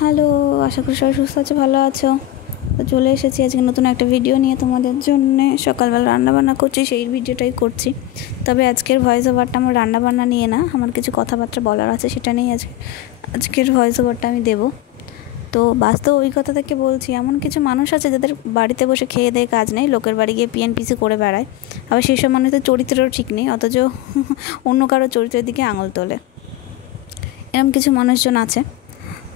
Hello, আশা করি সবাই সুস্থ আছো, ভালো আছো। তো চলে এসেছি আজকে নতুন একটা ভিডিও নিয়ে তোমাদের জন্যে। সকালবেলা রান্নাবান্না করছি, সেই ভিডিওটাই করছি। তবে আজকের ভয়েস ওভারটা আমার রান্নাবান্না নিয়ে না, আমার কিছু কথাবার্তা বলার আছে, সেটা নিয়েই আজকের ভয়েস ওভারটা আমি দেবো। তো বাস্তব অভিজ্ঞতা থেকে বলছি, এমন কিছু মানুষ আছে যাদের বাড়িতে বসে খেয়ে দেয়ে কাজ নেই, লোকের বাড়ি গিয়ে পিএনপিসি করে বেড়ায়। আবার সেই সব মানুষদের চরিত্রেরও ঠিক নেই, অথচ অন্য কারো চরিত্রের দিকে আঙুল তোলে। এরকম কিছু মানুষজন আছে।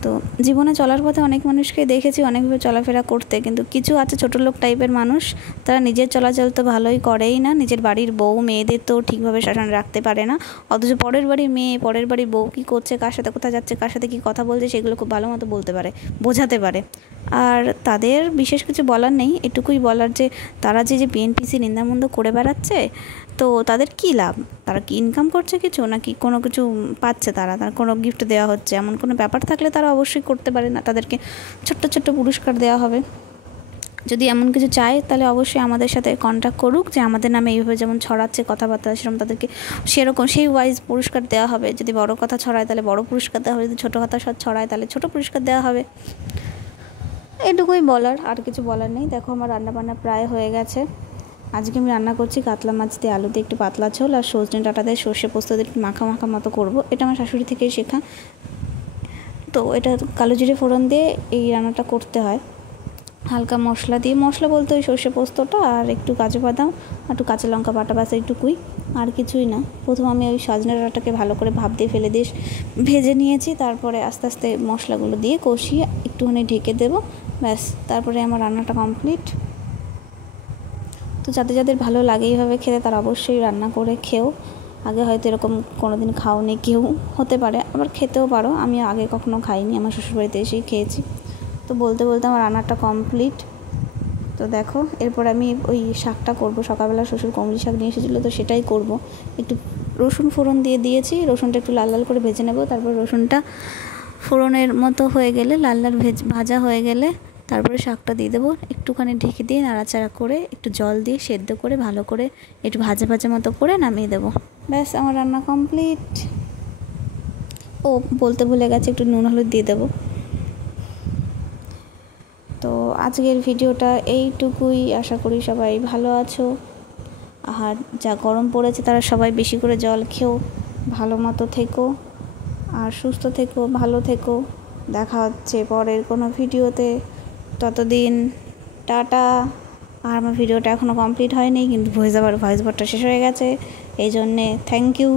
তো জীবনে চলার পথে অনেক মানুষকে দেখেছি অনেকভাবে চলাফেরা করতে, কিন্তু কিছু আছে ছোটো লোক টাইপের মানুষ, তারা নিজের চলাচল তো ভালোই করেই না, নিজের বাড়ির বউ মেয়েদের তো ঠিকভাবে শাসন রাখতে পারে না, অথচ পরের বাড়ির মেয়ে পরের বাড়ির বউ কী করছে, কার সাথে কোথায় যাচ্ছে, কার সাথে কী কথা বলছে, সেগুলো খুব ভালো মতো বলতে পারে, বোঝাতে পারে। আর তাদের বিশেষ কিছু বলার নেই, এটুকুই বলার যে তারা যে পিএনপিসি নিন্দামন্দ করে বেড়াচ্ছে, তো তাদের কী লাভ? তারা কি ইনকাম করছে কিছু, নাকি কোনো কিছু পাচ্ছে? তারা কোনো গিফট দেওয়া হচ্ছে এমন কোনো ব্যাপার থাকলে তারা অবশ্যই করতে পারে না, তাদেরকে ছোট্ট ছোট্ট পুরস্কার দেওয়া হবে। যদি এমন কিছু চায় তাহলে অবশ্যই আমাদের সাথে কন্ট্যাক্ট করুক, যে আমাদের নামে এইভাবে যেমন ছড়াচ্ছে কথাবার্তা, সেরকম তাদেরকে সেরকম সেই ওয়াইজ পুরস্কার দেওয়া হবে। যদি বড় কথা ছড়ায় তাহলে বড় পুরস্কার দেওয়া হবে, যদি ছোটো কথা ছড়ায় তাহলে ছোটো পুরস্কার দেওয়া হবে। এটুকুই বলার, আর কিছু বলার নেই। দেখো আমার রান্নাবান্না প্রায় হয়ে গেছে। আজকে আমি রান্না করছি কাতলা মাছ দিয়ে আলু দিয়ে একটু পাতলা ঝোল, আর সজনে ডাঁটা দিয়ে সর্ষে পোস্ত দিয়ে একটু মাখা মাখা মতো করবো। এটা আমার শাশুড়ি থেকেই শেখা। তো এটা কালো জিরে ফোড়ন দিয়ে এই রান্নাটা করতে হয়, হালকা মশলা দিয়ে। মশলা বলতে ওই সর্ষে পোস্তটা আর একটু কাজু বাদাম, একটু কাঁচা লঙ্কা বাটা, বাস এইটুকুই, আর কিছুই না। প্রথম আমি ওই সজনে ডাঁটাটাকে ভালো করে ভাপ দিয়ে ফেলে দিয়ে ভেজে নিয়েছি, তারপরে আস্তে আস্তে মশলাগুলো দিয়ে কষিয়ে একটুখানি ঢেকে দেবো, ব্যাস। তারপরে আমার রান্নাটা কমপ্লিট। তো যাদের যাদের ভালো লাগে এইভাবে খেতে, তারা অবশ্যই রান্না করে খেও। আগে হয়তো এরকম কোনো দিন খাওনি কেউ, হতে পারে, আবার খেতেও পারো। আমি আগে কখনো খাইনি, আমার শ্বশুরবাড়িতে এসেই খেয়েছি। তো বলতে বলতে আমার রান্নাটা কমপ্লিট। তো দেখো এরপর আমি ওই শাকটা করবো। সকালবেলা শ্বশুর কমলি শাক নিয়ে এসেছিলো, তো সেটাই করব। একটু রসুন ফোড়ন দিয়ে দিয়েছি, রসুনটা একটু লাল লাল করে ভেজে নেব। তারপর রসুনটা ফোড়নের মতো হয়ে গেলে, লাল লাল ভাজা হয়ে গেলে, তারপরে শাকটা দিয়ে দেবো। একটুখানি ঢেকে দিয়ে নাড়াচাড়া করে একটু জল দিয়ে সেদ্ধ করে ভালো করে একটু ভাজা ভাজা মতো করে নামিয়ে দেবো, ব্যাস আমার রান্না কমপ্লিট। ও বলতে ভুলে গেছে, একটু নুন হলুদ দিয়ে দেবো। তো আজকের ভিডিওটা এইটুকুই, আশা করি সবাই ভালো আছো। আর যা গরম পড়েছে তারা সবাই বেশি করে জল খেও, ভালো মতো থেকো, আর সুস্থ থেকো, ভালো থেকো। দেখা হচ্ছে পরের কোনো ভিডিওতে, ততদিন টাটা। আর আমার ভিডিওটা এখনও কমপ্লিট হয়নি, কিন্তু ভয়েস ওভারটা শেষ হয়ে গেছে, এই জন্যে থ্যাংক ইউ।